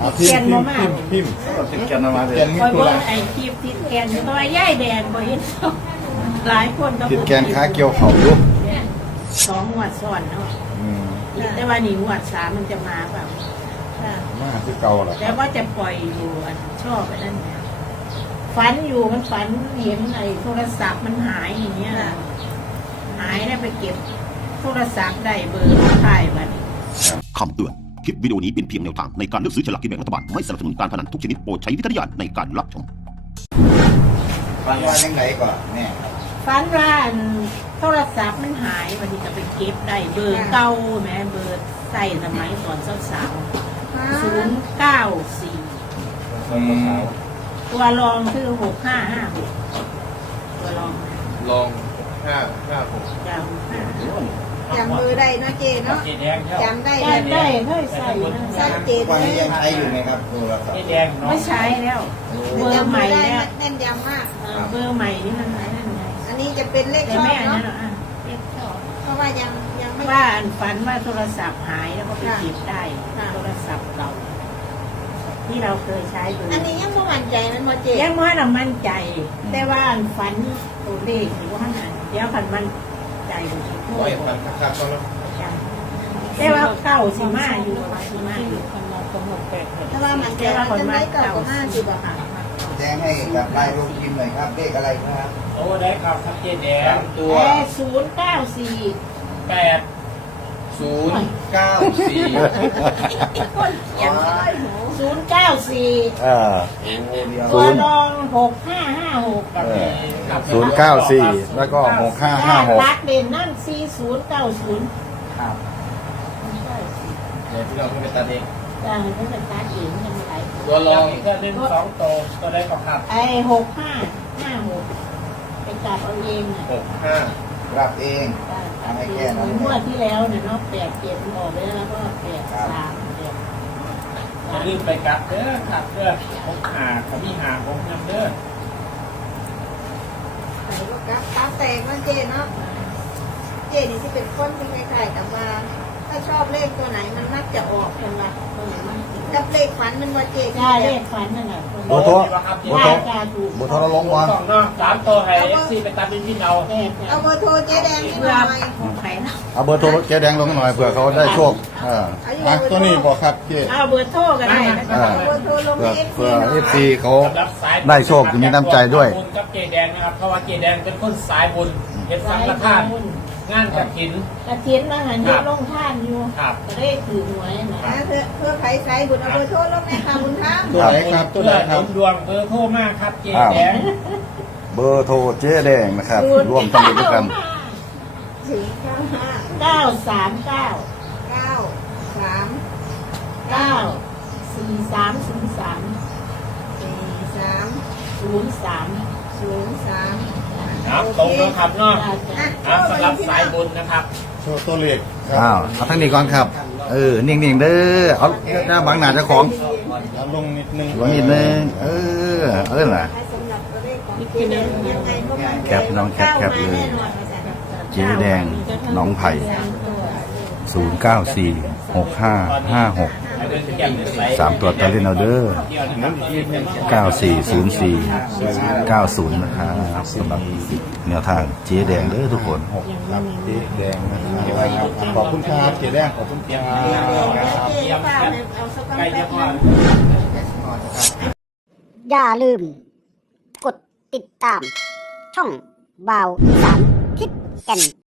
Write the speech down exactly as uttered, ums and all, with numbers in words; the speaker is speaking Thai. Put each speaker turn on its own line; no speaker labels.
แกนมามาพิมพ์ติดแกนมามาเลยคอยว่าไอ้คลิปติดแกนตัวย่ายแดงบ่เห็นหลายคนติดแกนค้าเกี่ยวเขาลูกสองหัวซ้อนเนาะแต่ว่านี่หัวสามมันจะมาแบบมาคือเก่าแหละแต่ว่าจะปล่อยอยู่ชอบไอ้นั่นฝันอยู่มันฝันเห็นไอ้โทรศัพท์มันหายอย่างเงี้ยหายแล้วไปเก็บโทรศัพท์ได้เบอร์ถ่ายบัตร
คำเตือนคลิปวิดีโอนี้เป็นเพียงแนวทางในการเลือกซื้อฉลากกินแบ่งรัฐบาลไม่สนับสนุนการพนันทุกชนิดโปรดใช้วิจารณญาณในการรับชม
ฟันว่ายังไงก่อนแม่
ฝันว่าโทรศัพท์มันหายวันนี้ก็ไปเก็บได้เบอร์เก่าแม่เบอร์ใส่สมัยตอนสาวๆศูนย์เก้าสี่ตัวรองคือหกห้าห้าหกตัวรอง
ลองห้าห้าหก
จำห้า
จำมือได้นะเจเนาะจำได้
จำได้เฮ้ยใส่
ชัดเจน
วันนี้ยังใช้อยู่ไหมครับดูแล้วครับ
ไม่ใช้แล้วเบอร์ใหม่แล้ว
แน่นยำมาก
เบอร์ใหม่นี่มันอะไรนั่นไง
อันนี้จะเป็นเลขชอบเนาะเพราะว่ายังยังไม่
ว่าฝันว่าโทรศัพท์หายแล้วก็ไปเก็บได้โทรศัพท์เก่าที่เราเคยใช้
อันนี้ยังไม่มั่นใจมันโมเจ
ยังไม่เรามั่นใจแต่ว่าฝันตัวเลขหรือว่านั่นเดี๋ยวฝันมั่นใจ
ร้อยพันครับก็แล้ว
แต่ว่าเก้าสิมาอยู่สิมาอยู่
ถ้าว่ามันใจว่าจะไม่เก่าก็ห้าสิบอะค่ะ
แจ้งให้กับลายลงพิมพ์หน่อยครับเลขอะไรครับ
โอ้ได้ครับทับเจแดง
ตัว
ศูนย์เก้าสี่
แปด
ศูนย์เก้าสี่
ศูนย์เก้าสี่ตัวรองหกห้าห้าหก
ศูนย์เก้าสี่แล้วก็หกห้าห้าหก
รักเด่นนั่นสี่ศูนย์เก้าศูนย์
ครับเดี๋ยวพี่เราไปตัดเอง
จ้าไม่เป็นตัดเองยังไง
ตัวรองอีกก็เล่นสองตัวตัวได้ก็ขับ
ไอ้หกห้าห้าหกไปจับเอาเอง
หกห้ารับเอง
ไม่แก้นะเมื่อที่แล้วเนี่ยเนาะแปดเจ็ดออกไปแล้วก็แปดสามเจ็ด
อย่าลืมไปกลับเด้อขับเด้อหกหาขมิ้นหาหกน้ำเด้อ
ใส่ก็กลับตาแตกมันเจเนาะเจนี่ที่เป็นคนที่ใครๆแต่ว่าถ้าชอบเลขตัวไหนมันมักจะออกกันละกับเลขฝันมันว่าเจ
ใช่เลขฝันนั่นแหละ
โบโทโบโทโบโทเราลงวัน
สามตัวให้เอฟซีไปตัดเป็นพี่เรา
เอาเบอร์โทรเจ๊แดงที่หน่อย
เอาเบอร์โทรเจ๊แดงลงหน่อยเผื่อเขาได้โชคอ่า
ตัวนี้บอกครับเจ๊
เอาเบอร์โทรกันได้
เบอร์โทรลงเอฟซี
เผื่อเอฟซีเขาได้โชคมีน้ำใจด้วย
กับเจแดงนะครับเพราะว่าเจแดงเป็นคนสายบุญเฮ็ดสังฆทานงานกฐิน
กฐินมาหันยกลงท่านอยู่ก็ได้ถือหวยนะ
เพื่อเพื่อใครใช้บุญเอาเบอร์โทรลงในค่ะบุญท่า
ตัวไหนครับตัวไหนครับ
ดวงเบอร์โทรมากครับเจแดง
เบอร์โทรเจ๊แดงนะครับร่วมทำบุญด้วยกัน
ถึงเก้าห้า
เก้าสามเก้า
เก้าสาม
เก้าสี่สามศูนย์สาม
สี่สาม
ศูนย์สาม
ศูนย์สาม
ครับตรงนะครับเนาะสำหรับสายบุญนะครับ
โชว์ตัวเลข
อ้าวเอาทั้งนี้ก่อนครับเออนิ่งๆเด้อเอาหน้าบังหน้าเจ้าของ
ลงนิดนึง
ลงนิดนึงเออเออล่ะแคปน้องแคปแคปเลยเจ๊แดงน้องไผ่ศูนย์เก้าสี่หกห้าห้าหกสามตัวตะลินเอาเดอร์เก้าสี่ศูนย์สี่เก้าศูนย์นะครับสำหรับแนวทางเจ๊แดงเด้อทุกคน
เจ๊แดงนะครับขอบคุณครับเจ๊แดงขอบคุณครับ
อย่าลืมกดติดตามช่องบ่าวอีสานทิศแก่น